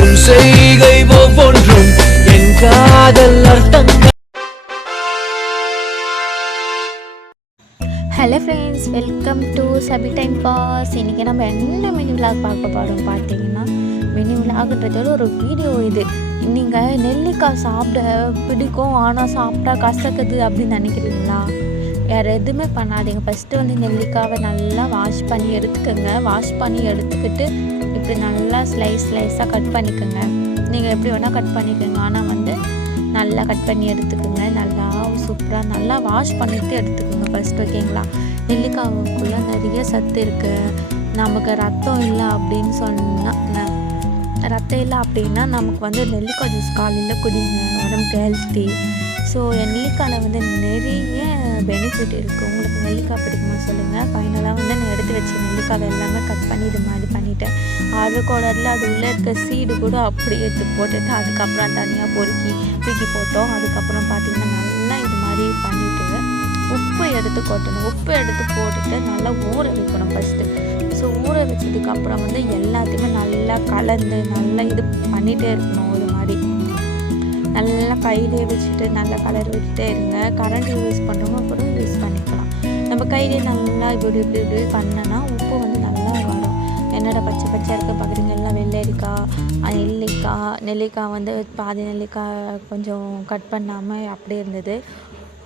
உன் செய்கை ஒவ்வொன்றும் என் காதல் அர்த்தங்கள். Hello friends, welcome to Sabi time pass. இன்றைக்கி நம்ம என்ன மினி விலாக் பார்க்க போகிறோம் பார்த்தீங்கன்னா, மினி விலாக்ன்றதோட ஒரு வீடியோ இது. நீங்கள் நெல்லிக்காய் சாப்பிட பிடிக்கும் ஆனால் சாப்பிட்டா கசக்குது அப்படின்னு நினைக்கிறீங்களா? வேறு எதுவுமே பண்ணாதீங்க. ஃபஸ்ட்டு வந்து நெல்லிக்காவை நல்லா வாஷ் பண்ணி எடுத்துக்கோங்க. வாஷ் பண்ணி எடுத்துக்கிட்டு இப்படி நல்லா ஸ்லைஸாக கட் பண்ணிக்கோங்க. நீங்கள் எப்படி வேணால் கட் பண்ணிக்கோங்க, ஆனால் வந்து நல்லா கட் பண்ணி எடுத்துக்கோங்க. நல்லா சூப்பராக நல்லா வாஷ் பண்ணிவிட்டு எடுத்துக்கோங்க ஃபஸ்ட், ஓகேங்களா? நெல்லிக்காவுக்குள்ளே நிறைய சத்து இருக்குது. நமக்கு ரத்தம் இல்லை அப்படின்னு சொன்னால், ரத்தம் இல்லை அப்படின்னா நமக்கு வந்து நெல்லிக்காய் ஜூஸ் காலையில் குடிங்க, உடம்புக்கு ஹெல்த்தி. ஸோ நெல்லிக்காயில் வந்து நிறைய பெனிஃபிட் இருக்குது. உங்களுக்கு நெல்லிக்காய் பிடிக்குமா சொல்லுங்கள். ஃபைனலாக வந்து நான் எடுத்து வச்ச நெல்லிக்காய் எல்லாமே கட் பண்ணி இது மாதிரி பண்ணிவிட்டேன். அரைக்கோடரில் அது உள்ளே இருக்க சீடு கூட அப்படியே எடுத்து போட்டுட்டு அதுக்கப்புறம் தனியாக தூக்கி போட்டோம். அதுக்கப்புறம் பார்த்திங்கன்னா நல்லா இது மாதிரி பண்ணிவிட்டு உப்பு எடுத்து கொட்டணும். உப்பு எடுத்து போட்டுட்டு நல்லா ஊற வைக்கணும் ஃபஸ்ட்டு. ஸோ ஊற வச்சதுக்கப்புறம் வந்து எல்லாத்தையுமே நல்லா கலந்து நல்லா இது பண்ணிகிட்டே இருக்கணும். இது மாதிரி நல்லா கையிலே வச்சுட்டு நல்லா கலர் விட்டுட்டே இருங்க. கரண்ட் யூஸ் பண்ணுறவங்க அப்புறம் யூஸ் பண்ணிக்கலாம். நம்ம கையிலே நல்லா இப்படி பண்ணோன்னா உப்பு வந்து நல்லா வரும். என்னோட பச்சையாக இருக்க பார்க்குறீங்க எல்லாம் வெள்ளரிக்காய், நெல்லிக்காய் வந்து பாதி நெல்லிக்காய் கொஞ்சம் கட் பண்ணாமல் அப்படியே இருந்தது.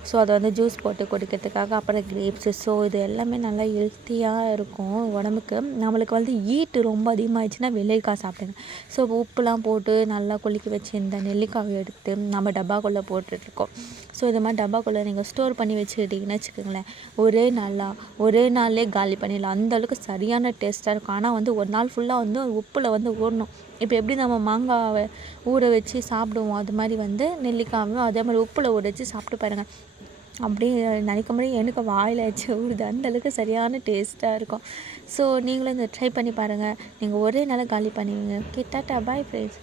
ஸோ அதை வந்து ஜூஸ் போட்டு குடிக்கிறதுக்காக. அப்புறம் கிரேப்ஸு. ஸோ இது எல்லாமே நல்லா ஹெல்த்தியாக இருக்கும் உடம்புக்கு. நம்மளுக்கு வந்து ஈட்டு ரொம்ப அதிகமாகிடுச்சுன்னா வெள்ளரிக்காய் சாப்பிடுங்க. ஸோ உப்புலாம் போட்டு நல்லா குளிக்க வச்சு இந்த நெல்லிக்காவை எடுத்து நம்ம டப்பாக்குள்ளே போட்டுட்ருக்கோம். ஸோ இது மாதிரி டப்பாக்குள்ளே நீங்கள் ஸ்டோர் பண்ணி வச்சுக்கிட்டிங்கன்னு வச்சுக்கோங்களேன், ஒரே நாள்லேயே காலி பண்ணிடலாம். அந்தளவுக்கு சரியான டேஸ்ட்டாக இருக்கும். ஆனால் வந்து ஒரு நாள் ஃபுல்லாக வந்து உப்பில் வந்து ஊறணும். இப்போ எப்படி நம்ம மாங்காவை ஊற வச்சு சாப்பிடுவோம், அது மாதிரி வந்து நெல்லிக்காயும் அதே மாதிரி உப்பில் ஊற வச்சு சாப்பிட்டு பாருங்கள். அப்படியே நினைக்கும் போது எனக்கு வாயில் வச்சு ஊறுது. அந்தளவுக்கு சரியான டேஸ்ட்டாக இருக்கும். ஸோ நீங்களும் இதை ட்ரை பண்ணி பாருங்கள். நீங்கள் ஒரே நாள் காலி பண்ணுவீங்க. Okay, tata, bye friends.